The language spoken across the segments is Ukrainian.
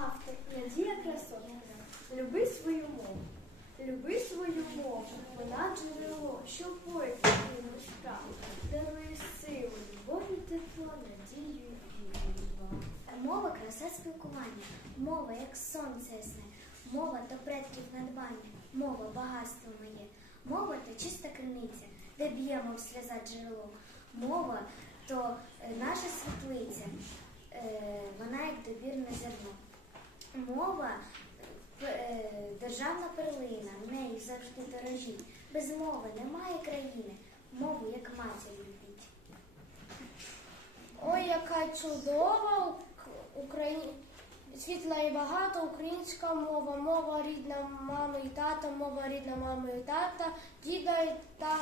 Автор Надія Красотка. Люби свою мову. Люби свою мову. Вона джерело, що поїть твою справу. Дарує силу, любов і тепло, надію і віру. Мова краса спілкування, мова як сонце ясне, мова то предків надбання, мова багатство моє, мова то чиста криниця, де б'ємо в сльоза джерело. Мова то е, наша світлиця, е, вона як добірне зерно. Мова е, державна перлина, нею завжди дорожіть. Без мови немає країни, мову як матір любіть. Ой, яка чудова Ук- Украї... світла і багата українська мова, мова рідна мами і тата, мова рідна мами і тата, діда і та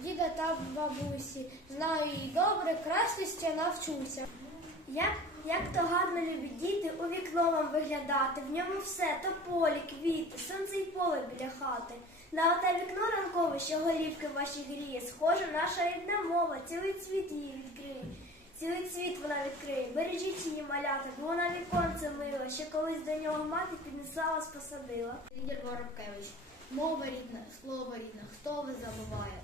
діда та бабусі. Знаю її добре, краще ще навчуся. Як, як то гарно любить діти у вікно вам виглядати. В ньому все, то полі, квіти, сонце й поле біля хати. На оте вікно ранкове, що голівки ваші гріє, схожа наша рідна мова, цілий світ її відкриє. Цілий світ вона відкриє. Бережіть її малята, бо вона віконце мила, що колись до нього мати піднесла вас посадила. Лідер Воробкевич. Мова рідна, слово рідне, хто ви забуває?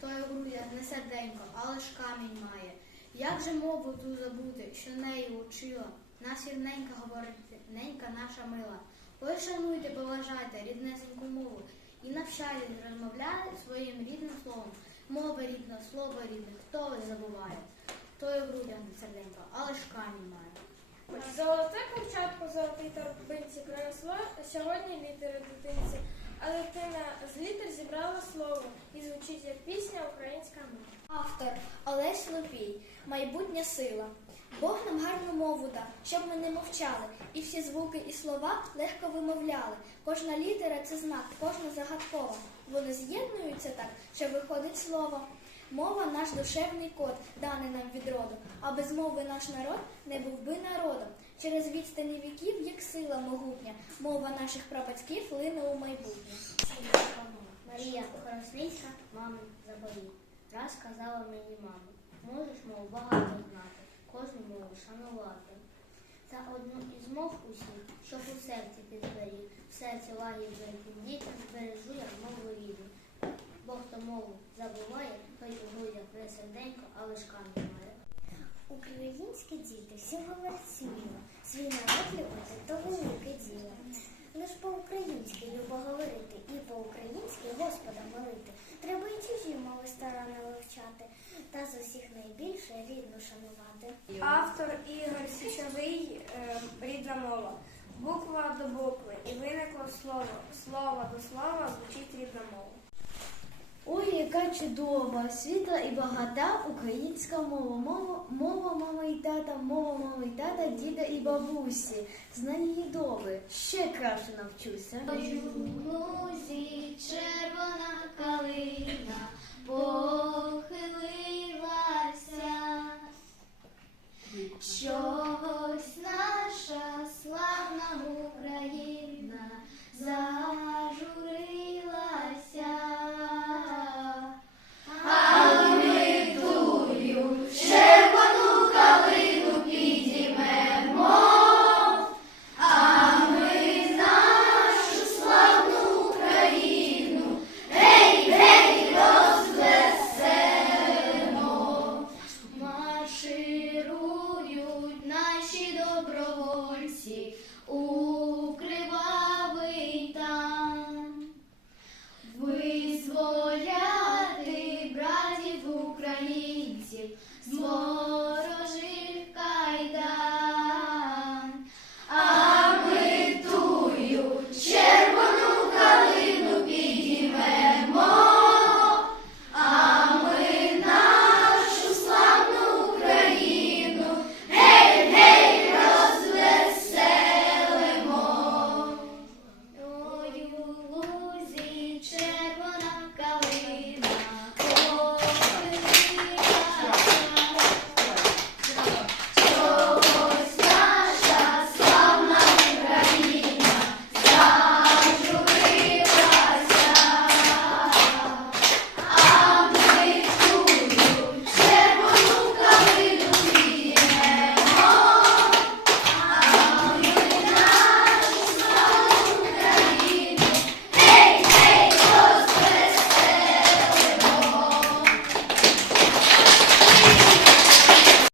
Той грудя не серденько, але ж камінь має. Як же мову ту забути, що нею учила? Нас рідненька говорить, ненька наша мила. Ой, шануйте, поважайте ріднесеньку мову і навчайтесь розмовляти своїм рідним словом. Мова рідна, слово рідне, хто ви забуває? Той грудя не серденько, але ж камінь має. Золоте ковчатку, золотий торбинці принесло сьогодні літери дитинці, а дитина з літер зібрала слово і звучить як пісня українська мова. Автор Лопій, майбутня сила. Бог нам гарну мову дав, щоб ми не мовчали, і всі звуки і слова легко вимовляли. Кожна літера це знак, кожна загадкова. Вони з'єднуються так, що виходить слово. Мова наш душевний код, даний нам від роду, а без мови наш народ не був би народом. Через відстані віків, як сила могутня, мова наших прабатьків лине у майбутнє. Марія Хоросницька, мами заповіт. Раз казала мені мама, можеш мов багато знати, кожну мову шанувати. Та одну із мов усіх, щоб у серці ти зберіг, в серці лагідних дітям збережу я мову рідну. Бо хто мову забуває, той у грудях не серденько, але ж камінь має. Українські діти всі говорять сміло, та з усіх найбільше рідну шанувати. Автор Ігор Січовий, е, рідна мова. Буква до букви і виникло слово. Слово до слова звучить рідна мова. Ой, яка чудова, світла і багата українська мова. Мова, мова мами і тата, мова мами і тата, діда і бабусі. Знаю її добре, ще краще навчуся. Лузі червона калина похилилася,